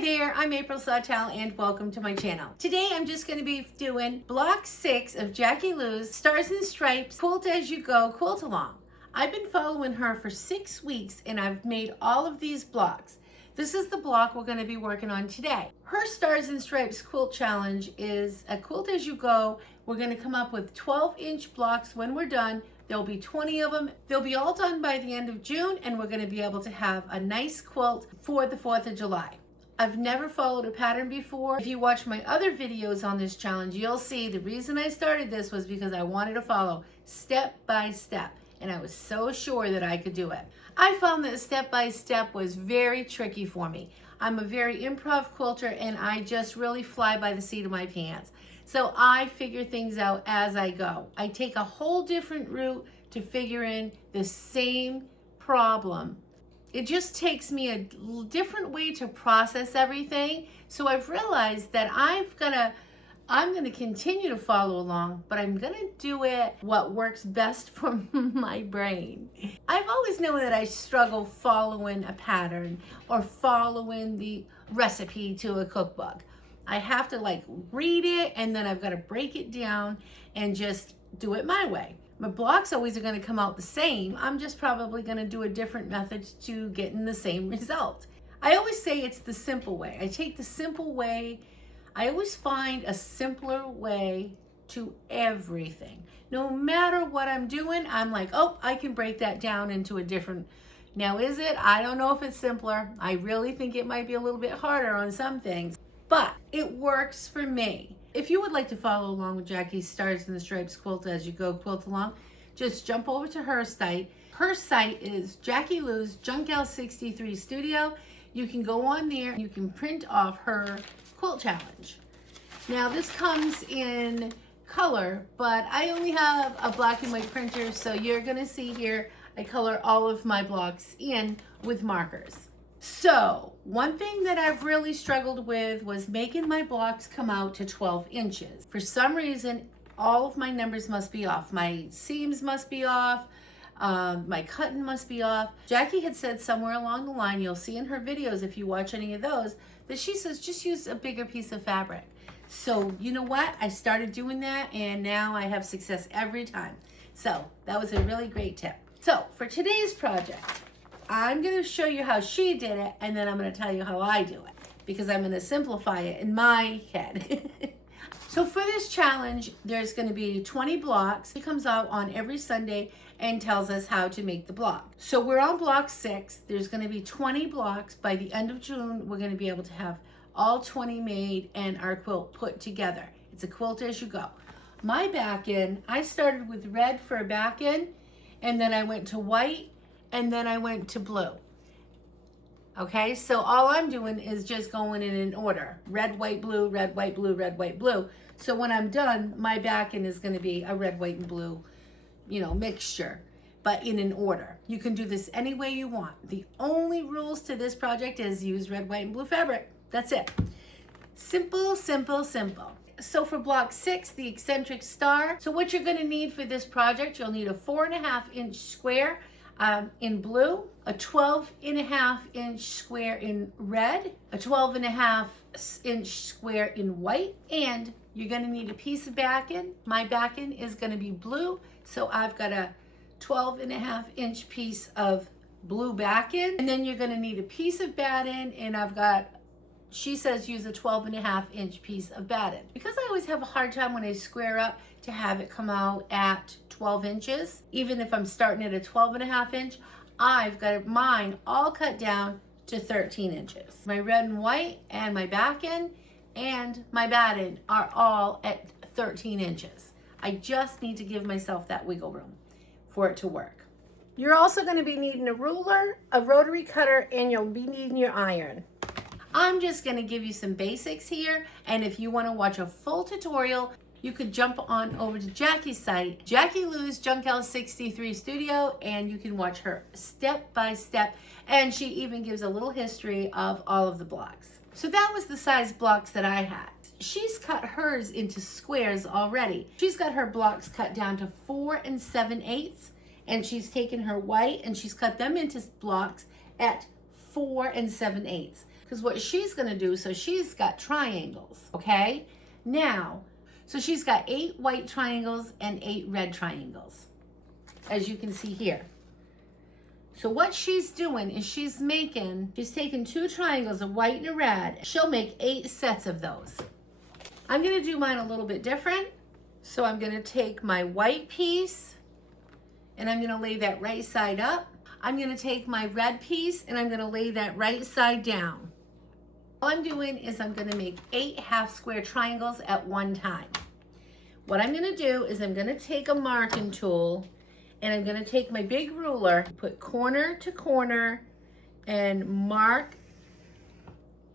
Hi there, I'm April Sawtelle and welcome to my channel. Today I'm just going to be doing block 6 of Jackie Loos Stars and Stripes Quilt As You Go Quilt Along. I've been following her for 6 weeks and I've made all of these blocks. This is the block we're going to be working on today. Her Stars and Stripes Quilt Challenge is a quilt as you go. We're going to come up with 12-inch blocks when we're done. There'll be 20 of them. They'll be all done by the end of June and we're going to be able to have a nice quilt for the 4th of July. I've never followed a pattern before. If you watch my other videos on this challenge, you'll see the reason I started this was because I wanted to follow step by step, and I was so sure that I could do it. I found that step by step was very tricky for me. I'm a very improv quilter and I just really fly by the seat of my pants. So I figure things out as I go. I take a whole different route to figure in the same problem. It just takes me a different way to process everything. So I've realized that I'm gonna continue to follow along, but I'm gonna do it what works best for my brain. I've always known that I struggle following a pattern or following the recipe to a cookbook. I have to read it and then I've got to break it down and just do it my way. My blocks always are going to come out the same. I'm just probably going to do a different method to getting the same result. I always say it's the simple way. I take the simple way. I always find a simpler way to everything. No matter what I'm doing, I'm like, oh, I can break that down into a different. Now, is it? I don't know if it's simpler. I really think it might be a little bit harder on some things, but it works for me. If you would like to follow along with Jackie's Stars and the Stripes Quilt As You Go Quilt Along, just jump over to her site. Her site is Jackie Loos Jungle 63 Studio. You can go on there and you can print off her quilt challenge. Now this comes in color, but I only have a black and white printer, so you're gonna see here I color all of my blocks in with markers. So one thing that I've really struggled with was making my blocks come out to 12 inches. For some reason, all of my numbers must be off. My seams must be off. My cutting must be off. Jackie had said somewhere along the line, you'll see in her videos if you watch any of those, that she says just use a bigger piece of fabric. So you know what? I started doing that and now I have success every time. So that was a really great tip. So for today's project, I'm going to show you how she did it, and then I'm going to tell you how I do it, because I'm going to simplify it in my head. So for this challenge, there's going to be 20 blocks. It comes out on every Sunday and tells us how to make the block. So we're on block 6. There's going to be 20 blocks. By the end of June, we're going to be able to have all 20 made and our quilt put together. It's a quilt as you go. My back end, I started with red for a back end, and then I went to white, and then I went to blue. Okay, so all I'm doing is just going in an order. Red, white, blue, red, white, blue, red, white, blue. So when I'm done, my back end is going to be a red, white, and blue, mixture, but in an order. You can do this any way you want. The only rules to this project is use red, white, and blue fabric. That's it. Simple, simple, simple. So for block 6, the eccentric star. So what you're going to need for this project, you'll need a 4.5-inch square in blue, a 12.5-inch square in red, a 12.5-inch square in white, and you're going to need a piece of backing. My backing is going to be blue, so I've got a 12.5-inch piece of blue backing, and then you're going to need a piece of batting, and she says use a 12.5-inch piece of batting. Because I always have a hard time when I square up to have it come out at 12 inches. Even if I'm starting at a 12.5-inch, I've got mine all cut down to 13 inches. My red and white and my back end and my batting are all at 13 inches. I just need to give myself that wiggle room for it to work. You're also going to be needing a ruler, a rotary cutter, and you'll be needing your iron. I'm just going to give you some basics here, and if you want to watch a full tutorial, you could jump on over to Jackie's site, Jackie Loos Jungle 63 Studio, and you can watch her step by step, and she even gives a little history of all of the blocks. So that was the size blocks that I had. She's cut hers into squares already. She's got her blocks cut down to 4 7/8, and she's taken her white and she's cut them into blocks at 4 7/8. because what she's gonna do, so she's got triangles, okay? Now, so she's got 8 white triangles and 8 red triangles, as you can see here. So what she's doing is she's taking 2 triangles, a white and a red. She'll make 8 sets of those. I'm gonna do mine a little bit different. So I'm gonna take my white piece and I'm gonna lay that right side up. I'm gonna take my red piece and I'm gonna lay that right side down. All I'm doing is I'm gonna make 8 half square triangles at one time. What I'm gonna do is I'm gonna take a marking tool and I'm gonna take my big ruler, put corner to corner and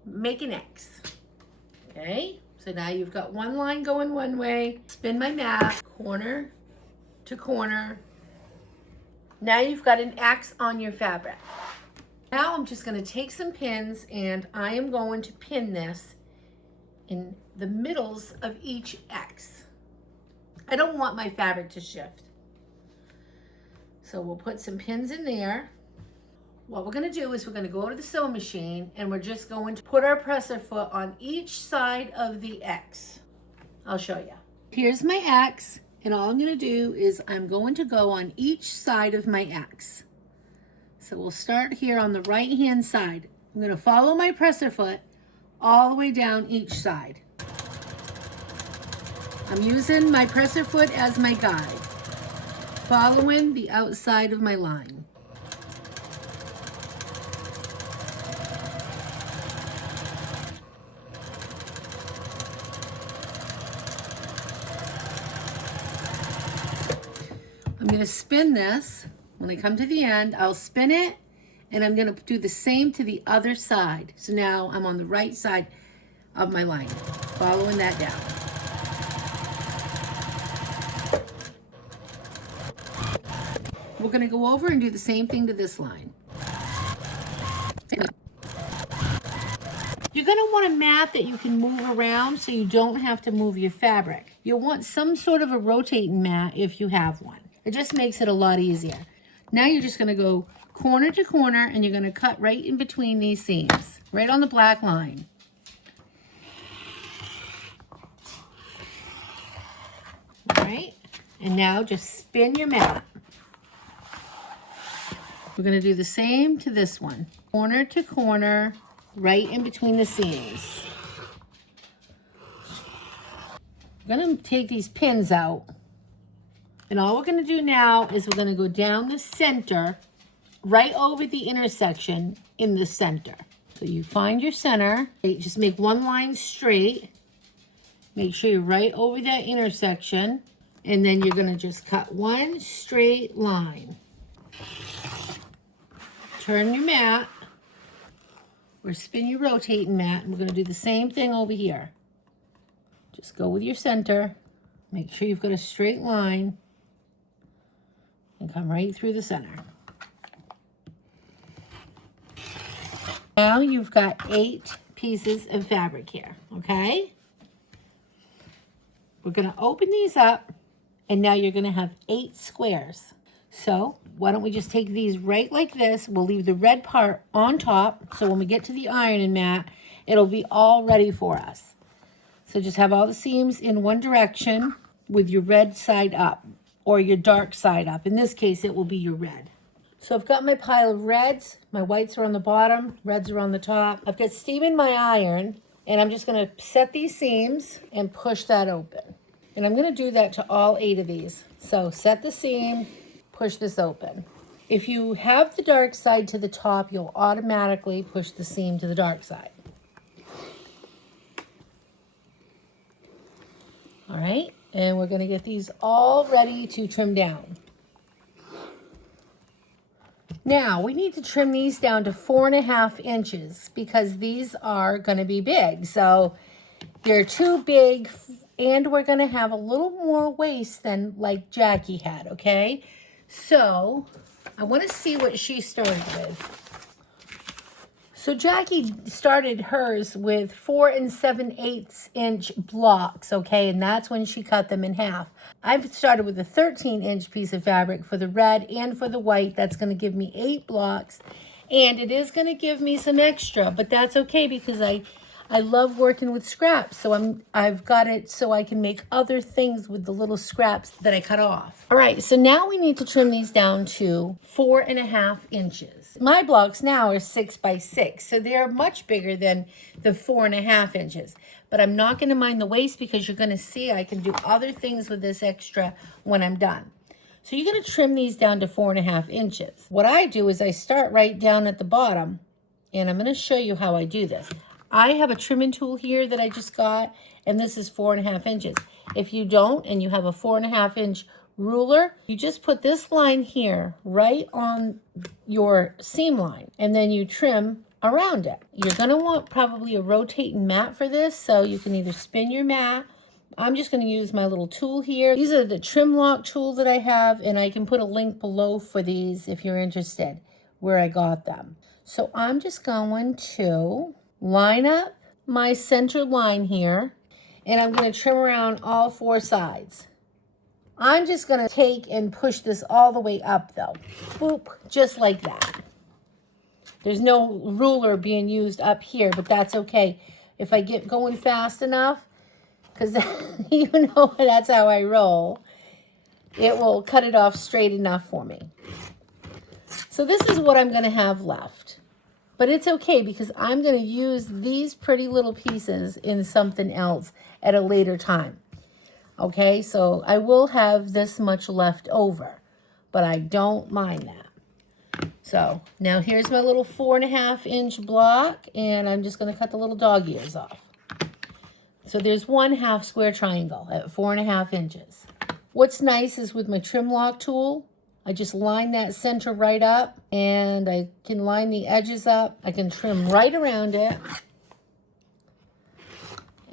make an X, okay? So now you've got one line going one way, spin my mat, corner to corner. Now you've got an X on your fabric. Now I'm just gonna take some pins and I am going to pin this in the middles of each X. I don't want my fabric to shift. So we'll put some pins in there. What we're gonna do is we're gonna go to the sewing machine and we're just going to put our presser foot on each side of the X. I'll show you. Here's my X, and all I'm gonna do is I'm going to go on each side of my X. So we'll start here on the right-hand side. I'm gonna follow my presser foot all the way down each side. I'm using my presser foot as my guide, following the outside of my line. I'm gonna spin this. When I come to the end, I'll spin it and I'm gonna do the same to the other side. So now I'm on the right side of my line, following that down. We're gonna go over and do the same thing to this line. You're gonna want a mat that you can move around so you don't have to move your fabric. You'll want some sort of a rotating mat if you have one. It just makes it a lot easier. Now you're just gonna go corner to corner and you're gonna cut right in between these seams, right on the black line. All right, and now just spin your mat. We're gonna do the same to this one. Corner to corner, right in between the seams. I'm gonna take these pins out. And all we're gonna do now is we're gonna go down the center, right over the intersection in the center. So you find your center, just make one line straight. Make sure you're right over that intersection. And then you're gonna just cut one straight line. Turn your mat, or spin your rotating mat, and we're gonna do the same thing over here. Just go with your center, make sure you've got a straight line, and come right through the center. Now you've got 8 pieces of fabric here, okay? We're gonna open these up, and now you're gonna have 8 squares. So why don't we just take these right like this? We'll leave the red part on top, so when we get to the ironing mat, it'll be all ready for us. So just have all the seams in one direction with your red side up, or your dark side up. In this case, it will be your red. So I've got my pile of reds. My whites are on the bottom, reds are on the top. I've got steam in my iron, and I'm just gonna set these seams and push that open. And I'm gonna do that to all 8 of these. So set the seam, push this open. If you have the dark side to the top, you'll automatically push the seam to the dark side. All right, and we're gonna get these all ready to trim down. Now, we need to trim these down to 4.5 inches because these are gonna be big. So they're too big, and we're gonna have a little more waist than like Jackie had, okay? So I wanna see what she started with. So Jackie started hers with 4 7/8 inch blocks, okay? And that's when she cut them in half. I've started with a 13 inch piece of fabric for the red and for the white. That's gonna give me 8 blocks. And it is going to give me some extra, but that's okay because I love working with scraps. So I've got it so I can make other things with the little scraps that I cut off. All right, so now we need to trim these down to 4.5 inches. My blocks now are 6 by 6, so they're much bigger than the 4.5 inches. But I'm not going to mind the waist because you're going to see I can do other things with this extra when I'm done. So you're going to trim these down to 4.5 inches. What I do is I start right down at the bottom, and I'm going to show you how I do this. I have a trimming tool here that I just got, and this is 4.5 inches. If you don't, and you have a 4.5 inch ruler, you just put this line here right on your seam line, and then you trim around it. You're going to want probably a rotating mat for this, so you can either spin your mat. I'm just going to use my little tool here. These are the trim lock tools that I have, and I can put a link below for these if you're interested where I got them. So I'm just going to line up my center line here, and I'm going to trim around all 4 sides. I'm just going to take and push this all the way up though. Boop, just like that. There's no ruler being used up here, but that's okay. If I get going fast enough, because you know that's how I roll, it will cut it off straight enough for me. So this is what I'm going to have left. But it's okay because I'm going to use these pretty little pieces in something else at a later time. Okay, so I will have this much left over, but I don't mind that. So now here's my little 4.5 inch block, and I'm just going to cut the little dog ears off. So there's 1/2 square triangle at 4.5 inches. What's nice is with my trim lock tool, I just line that center right up, and I can line the edges up. I can trim right around it.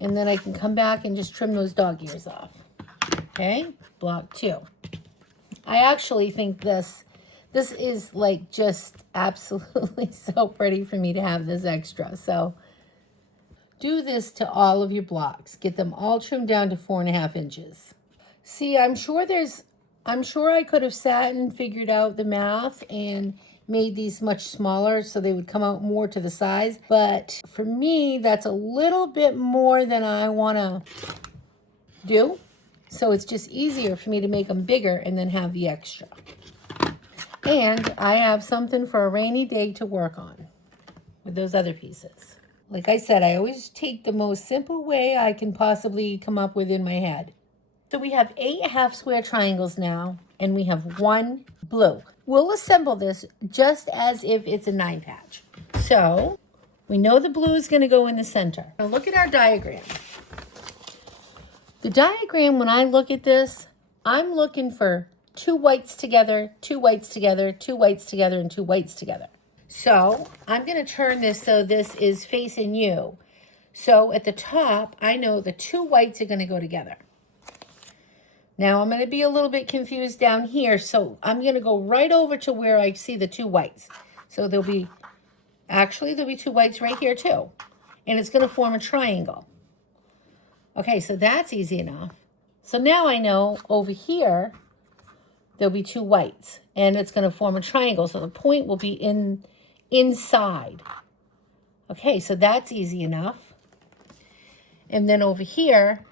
And then I can come back and just trim those dog ears off. Okay, block 2. I actually think this is like just absolutely so pretty for me to have this extra. So do this to all of your blocks. Get them all trimmed down to 4.5 inches. See, I'm sure I could have sat and figured out the math and made these much smaller so they would come out more to the size. But for me, that's a little bit more than I want to do. So it's just easier for me to make them bigger and then have the extra. And I have something for a rainy day to work on with those other pieces. Like I said, I always take the most simple way I can possibly come up with in my head. So we have 8 square triangles now, and we have 1 blue. We'll assemble this just as if it's a 9 patch. So we know the blue is going to go in the center. Now look at our diagram. The diagram, when I look at this, I'm looking for 2 whites together, 2 whites together, 2 whites together, and 2 whites together. So I'm going to turn this so this is facing you. So at the top, I know the 2 whites are going to go together. Now I'm going to be a little bit confused down here, so I'm going to go right over to where I see the 2 whites. So there'll be 2 whites right here too. And it's going to form a triangle. Okay, so that's easy enough. So now I know over here, there'll be 2 whites, and it's going to form a triangle. So the point will be inside. Okay, so that's easy enough. And then over here,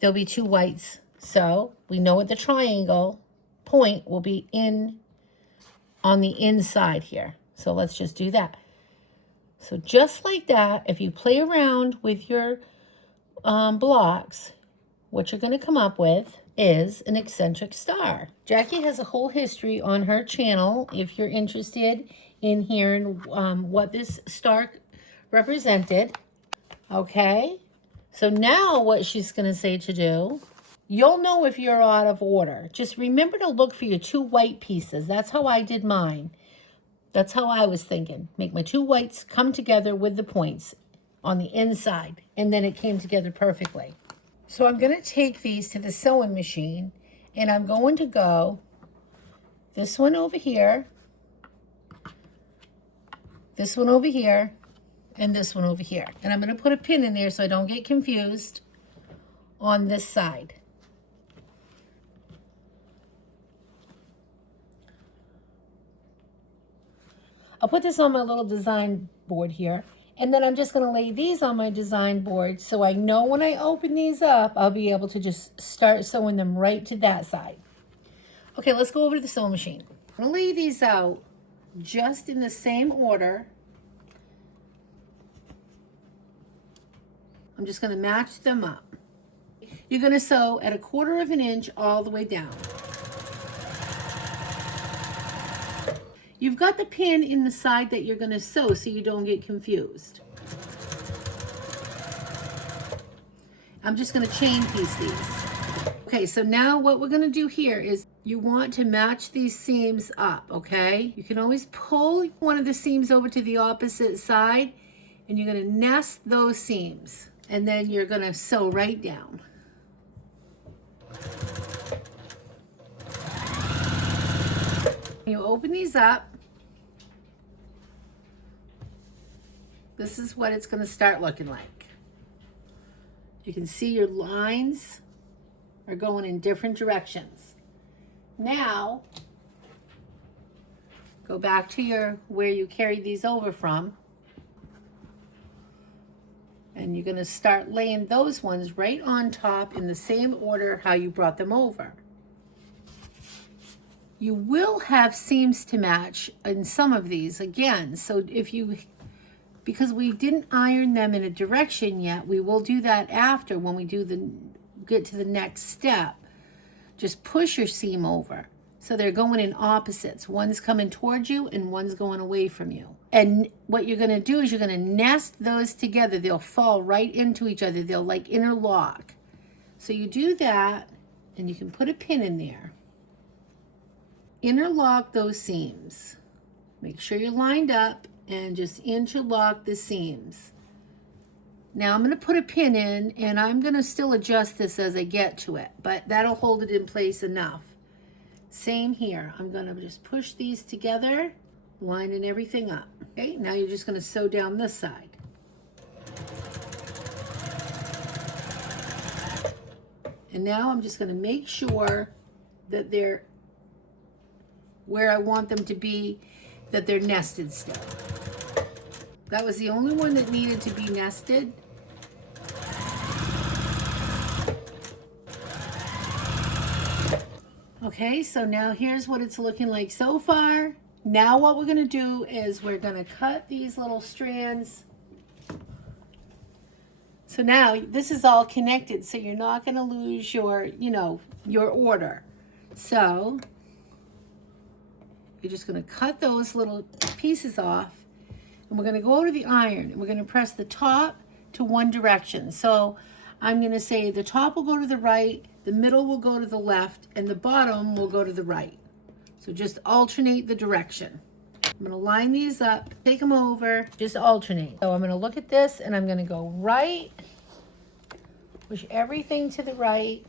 there'll be 2 whites. So we know what the triangle point will be on the inside here. So let's just do that. So just like that, if you play around with your blocks, what you're going to come up with is an eccentric star. Jackie has a whole history on her channel if you're interested in hearing what this star represented. Okay, so now what she's going to say to do, you'll know if you're out of order. Just remember to look for your 2 white pieces. That's how I did mine. That's how I was thinking. Make my 2 whites come together with the points on the inside, and then it came together perfectly. So I'm going to take these to the sewing machine, and I'm going to go this one over here, this one over here, and this one over here. And I'm going to put a pin in there so I don't get confused on this side. I'll put this on my little design board here. And then I'm just going to lay these on my design board so I know when I open these up, I'll be able to just start sewing them right to that side. Okay, let's go over to the sewing machine. I'm going to lay these out just in the same order. I'm just going to match them up. You're going to sew at 1/4 of an inch all the way down. You've got the pin in the side that you're going to sew so you don't get confused. I'm just going to chain piece these. Okay, so now what we're going to do here is you want to match these seams up, okay? You can always pull one of the seams over to the opposite side and you're going to nest those seams and then you're going to sew right down. You open these up. This is what it's going to start looking like. You can see your lines are going in different directions. Now, go back to where you carried these over from. And you're going to start laying those ones right on top in the same order how you brought them over. You will have seams to match in some of these again. So because we didn't iron them in a direction yet, we will do that after when we get to the next step. Just push your seam over. So they're going in opposites. One's coming towards you and one's going away from you. And what you're going to do is you're going to nest those together. They'll fall right into each other. They'll like interlock. So you do that and you can put a pin in there. Interlock those seams. Make sure you're lined up and just interlock the seams. Now I'm going to put a pin in and I'm going to still adjust this as I get to it, but that'll hold it in place enough. Same here. I'm going to just push these together, lining everything up. Okay, now you're just going to sew down this side. And now I'm just going to make sure that they're where I want them to be, that they're nested still. That was the only one that needed to be nested. Okay, so now here's what it's looking like so far. Now what we're going to do is we're going to cut these little strands. So now this is all connected, so you're not going to lose your order. So you're just going to cut those little pieces off and we're going to go over to the iron and we're going to press the top to one direction. So I'm going to say the top will go to the right, the middle will go to the left, and the bottom will go to the right. So just alternate the direction. I'm going to line these up, take them over, just alternate. So I'm going to look at this and I'm going to go right, push everything to the right.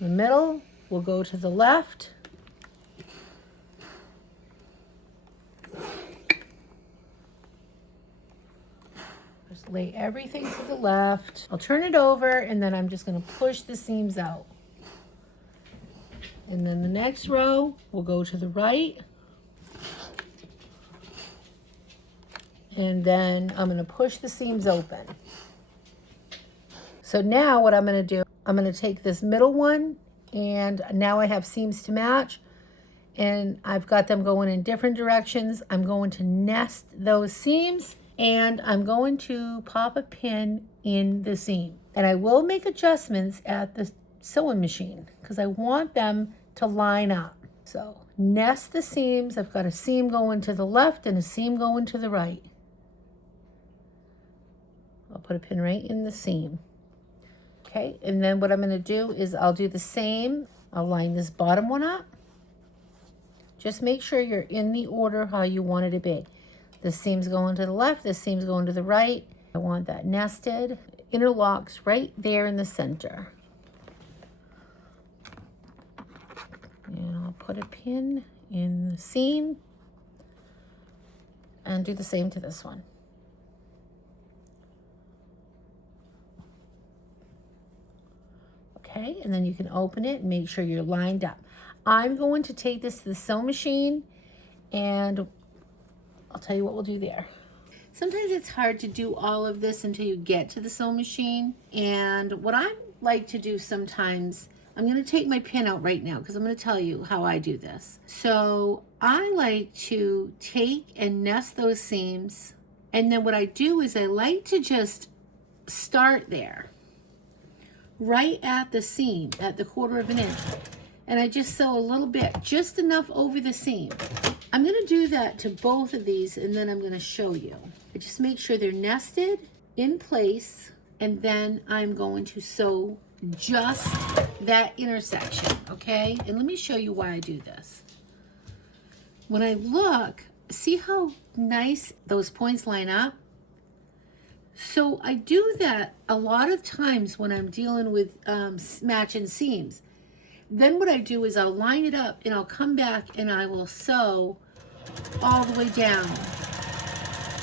The middle will go to the left. Just lay everything to the left. I'll turn it over and then I'm just going to push the seams out. And then the next row will go to the right. And then I'm going to push the seams open. So now what I'm going to do, I'm going to take this middle one and now I have seams to match and I've got them going in different directions. I'm going to nest those seams and I'm going to pop a pin in the seam. And I will make adjustments at the sewing machine because I want them to line up. So nest the seams. I've got a seam going to the left and a seam going to the right. I'll put a pin right in the seam. Okay, and then what I'm going to do is I'll do the same. I'll line this bottom one up. Just make sure you're in the order how you want it to be. This seam's going to the left, this seam's going to the right. I want that nested. Interlocks right there in the center. And I'll put a pin in the seam and do the same to this one. Okay, and then you can open it and make sure you're lined up. I'm going to take this to the sewing machine, and I'll tell you what we'll do there. Sometimes it's hard to do all of this until you get to the sewing machine. And what I like to do sometimes, I'm going to take my pin out right now because I'm going to tell you how I do this. So I like to take and nest those seams. And then what I do is I like to just start there, right at the seam, at the 1/4 of an inch. And I just sew a little bit, just enough over the seam. I'm going to do that to both of these, and then I'm going to show you. I just make sure they're nested in place, and then I'm going to sew just that intersection, okay? And let me show you why I do this. When I look, see how nice those points line up? So I do that a lot of times when I'm dealing with matching seams. Then what I do is I'll line it up and I'll come back and I will sew all the way down.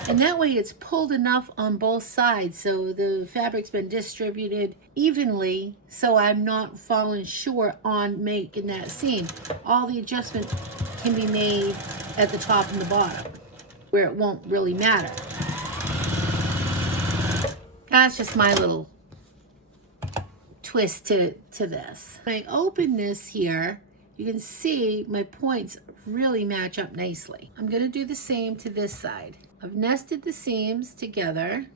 And that way it's pulled enough on both sides so the fabric's been distributed evenly, so I'm not falling short on making that seam. All the adjustments can be made at the top and the bottom where it won't really matter. That's just my little twist to this. When I open this here, you can see my points really match up nicely. I'm going to do the same to this side. I've nested the seams together,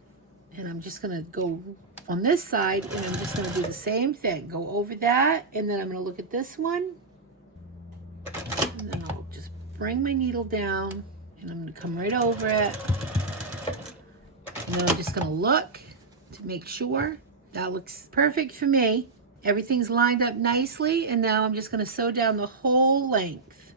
and I'm just going to go on this side, and I'm just going to do the same thing. Go over that, and then I'm going to look at this one, and then I'll just bring my needle down, and I'm going to come right over it, and then I'm just going to look to make sure. That looks perfect for me. Everything's lined up nicely, and now I'm just going to sew down the whole length.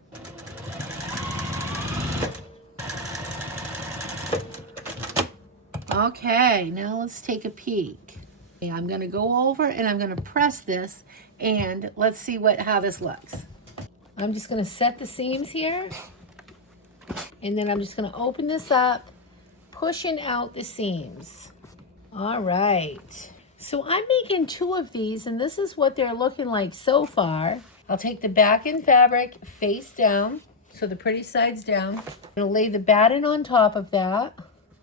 Okay, now let's take a peek. Okay, I'm going to go over and I'm going to press this, and let's see how this looks. I'm just going to set the seams here, and then I'm just going to open this up, pushing out the seams. All right. So I'm making 2 of these, and this is what they're looking like so far. I'll take the back-end fabric face down, so the pretty side's down. I'm gonna lay the batting on top of that,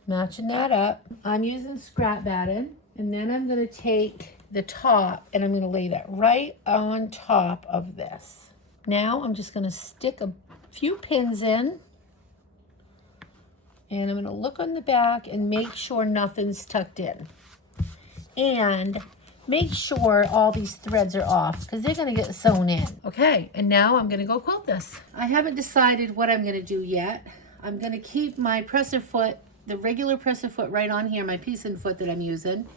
matching that up. I'm using scrap batting, and then I'm gonna take the top, and I'm gonna lay that right on top of this. Now I'm just gonna stick a few pins in, and I'm gonna look on the back and make sure nothing's tucked in. And make sure all these threads are off because they're going to get sewn in. Okay, and now I'm going to go quilt this. I haven't decided what I'm going to do yet. I'm going to keep my presser foot, the regular presser foot right on here, my piece and foot that I'm using.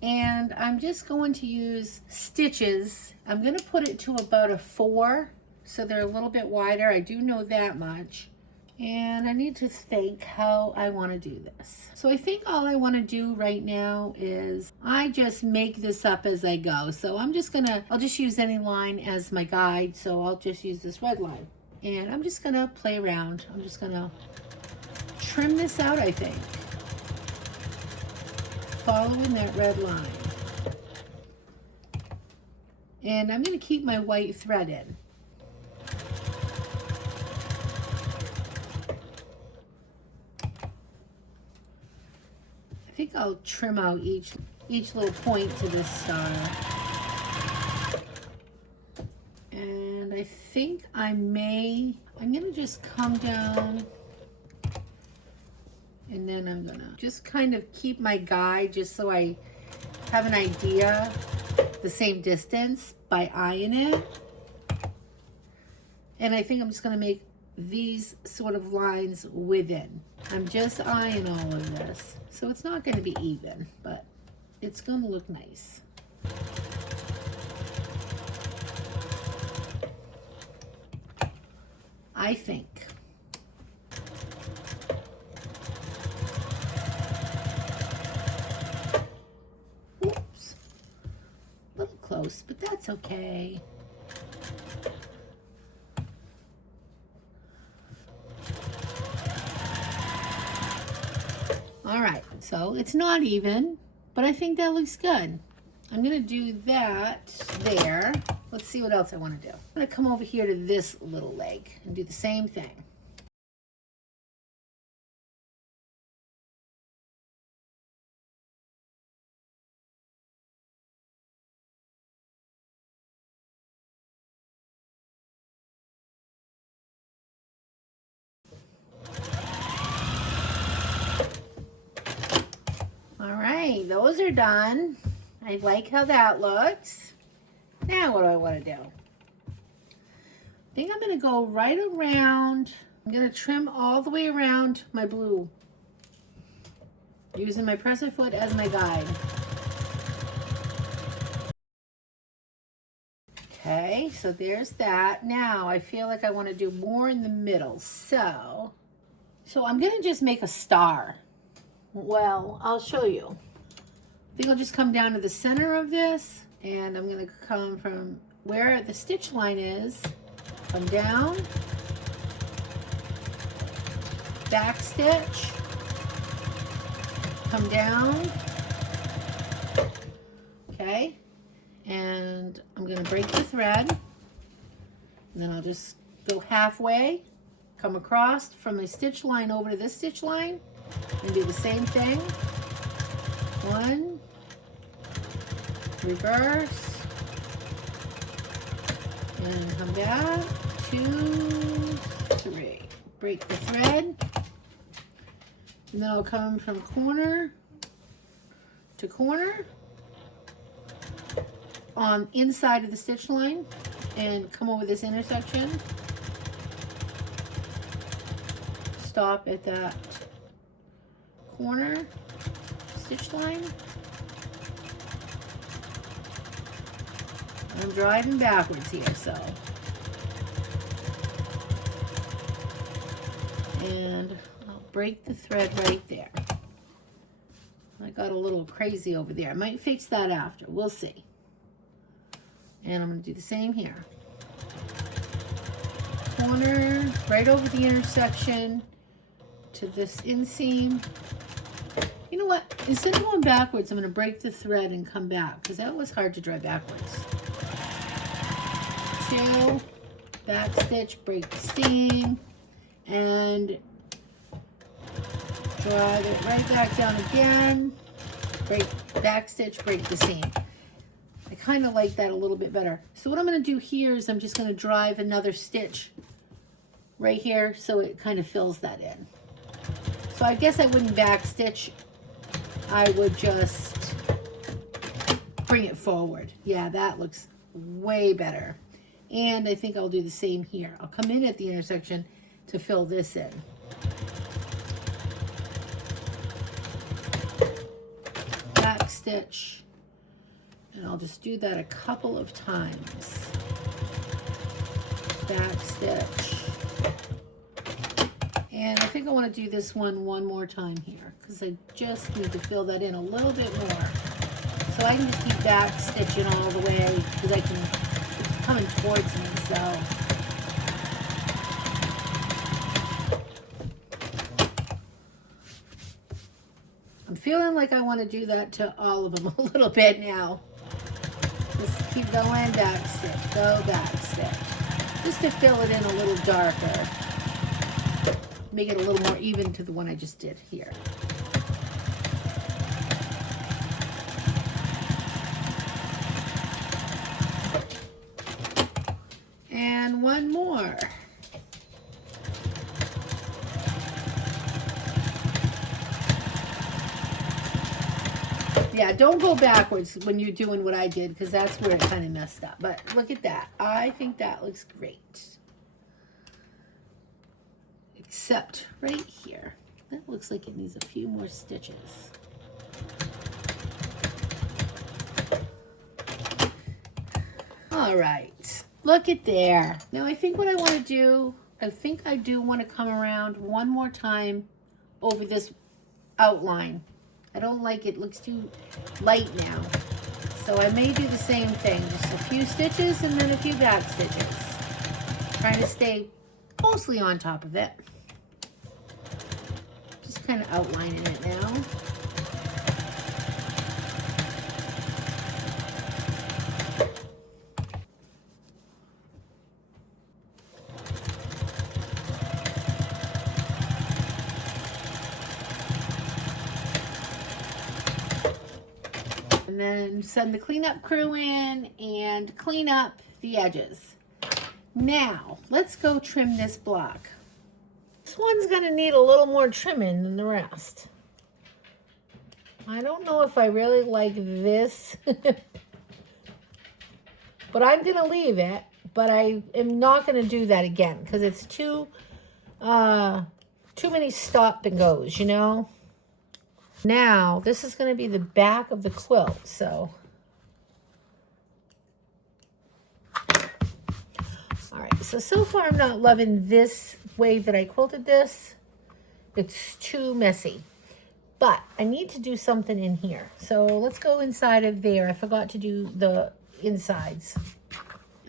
And I'm just going to use stitches. I'm going to put it to about a 4, so they're a little bit wider. I do know that much. And I need to think how I want to do this. So I think all I want to do right now is I just make this up as I go. So I'll just use any line as my guide. So I'll just use this red line. And I'm just going to play around. I'm just going to trim this out, I think, following that red line. And I'm going to keep my white thread in. I think I'll trim out each little point to this star. And I think I'm gonna just come down, and then I'm gonna just kind of keep my guide just so I have an idea the same distance by eyeing it. And I think I'm just gonna make these sort of lines within. I'm just eyeing all of this. So it's not going to be even, but it's going to look nice. I think. Oops. A little close, but that's okay. All right, so it's not even, but I think that looks good. I'm gonna do that there. let's see what else I want to do. I'm going to come over here to this little leg and do the same thing. All right, those are done. I like how that looks. Now what do I want to do? I think I'm going to go right around. I'm going to trim all the way around my blue, using my presser foot as my guide. Okay, so there's that. Now I feel like I want to do more in the middle. So I'm going to just make a star. Well, I'll show you. I think I'll just come down to the center of this, and I'm going to come from where the stitch line is, come down, back stitch, come down, okay, and I'm going to break the thread, and then I'll just go halfway, come across from the stitch line over to this stitch line, and do the same thing. One, reverse, and come back, 2, 3. Break the thread, and then I'll come from corner to corner on inside of the stitch line and come over this intersection, stop at that corner stitch line. I'm driving backwards here, so. And I'll break the thread right there. I got a little crazy over there. I might fix that after. We'll see. And I'm going to do the same here. Corner, right over the intersection to this inseam. You know what? Instead of going backwards, I'm going to break the thread and come back, because that was hard to drive backwards. 2, back stitch, break the seam, and drive it right back down again, break, back stitch, break the seam. I kind of like that a little bit better. So what I'm going to do here is I'm just going to drive another stitch right here so it kind of fills that in. So I guess I wouldn't back stitch. I would just bring it forward. Yeah, that looks way better. And I think I'll do the same here. I'll come in at the intersection to fill this in. Back stitch. And I'll just do that a couple of times. Back stitch. And I think I want to do this one more time here, because I just need to fill that in a little bit more. So I can just keep back stitching all the way, because I can, it's coming towards me, so. I'm feeling like I want to do that to all of them a little bit now. Just keep going, back stitch, go back stitch. Just to fill it in a little darker. Make it a little more even to the one I just did here. And one more. Yeah, don't go backwards when you're doing what I did, because that's where it kind of messed up. But look at that. I think that looks great. Except right here. That looks like it needs a few more stitches. All right. Look at there. Now I think what I want to do, I think I do want to come around one more time over this outline. I don't like it. It looks too light now. So I may do the same thing. Just a few stitches and then a few back stitches. Trying to stay mostly on top of it. Just kind of outlining it now. And then send the cleanup crew in and clean up the edges. Now, let's go trim this block. This one's gonna need a little more trimming than the rest. I don't know if I really like this, but I'm gonna leave it, but I am not gonna do that again because it's too many stop and goes, you know? Now, this is gonna be the back of the quilt, so. All right, so far I'm not loving this way that I quilted this. It's too messy. But I need to do something in here. So let's go inside of there. I forgot to do the insides.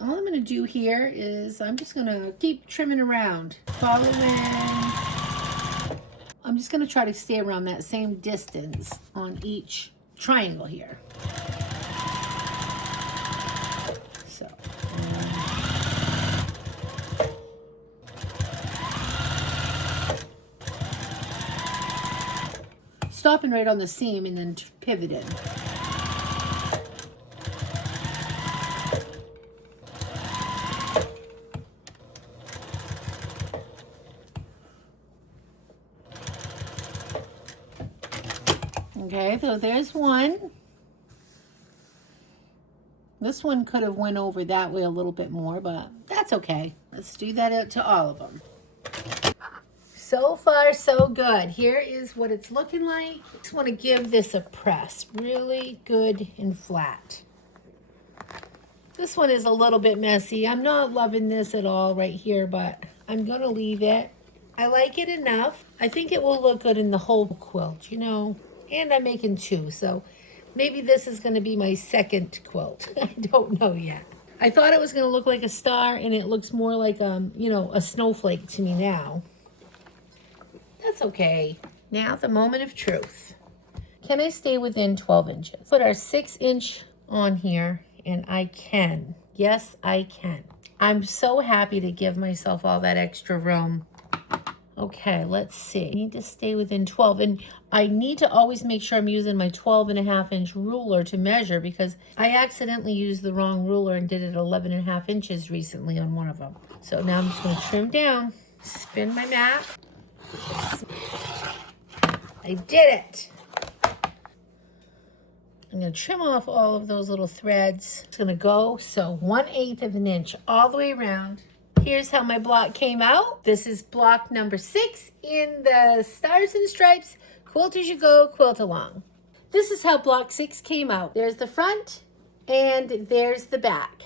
All I'm going to do here is I'm just going to keep trimming around. Following. I'm just going to try to stay around that same distance on each triangle here. So. Stopping right on the seam and then pivot in. Okay, so there's one. This one could have went over that way a little bit more, but that's okay. Let's do that to all of them. So far, so good. Here is what it's looking like. Just want to give this a press. Really good and flat. This one is a little bit messy. I'm not loving this at all right here, but I'm going to leave it. I like it enough. I think it will look good in the whole quilt, you know. And I'm making two, so maybe this is going to be my second quilt. I don't know yet. I thought it was going to look like a star, and it looks more like, you know, a snowflake to me now. That's okay. Now the moment of truth. Can I stay within 12 inches? Put our 6-inch on here, and I can. Yes, I can. I'm so happy to give myself all that extra room. Okay, let's see. I need to stay within 12, and I need to always make sure I'm using my 12.5-inch ruler to measure because I accidentally used the wrong ruler and did it 11.5 inches recently on one of them. So now I'm just going to trim down, spin my mat. I did it. I'm going to trim off all of those little threads. It's going to go, so 1/8 of an inch all the way around. Here's how my block came out. This is block number 6 in the Stars and Stripes Quilt As You Go, Quilt Along. This is how block 6 came out. There's the front and there's the back.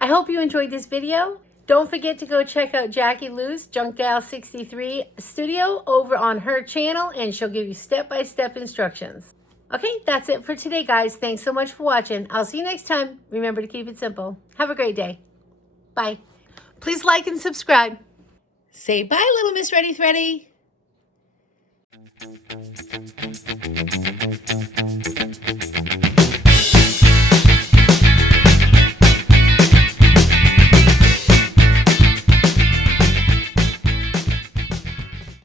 I hope you enjoyed this video. Don't forget to go check out Jackie Loos, Junk Gal 63 Studio over on her channel, and she'll give you step-by-step instructions. Okay, that's it for today, guys. Thanks so much for watching. I'll see you next time. Remember to keep it simple. Have a great day. Bye. Please like and subscribe. Say bye, little Miss Ready Thready.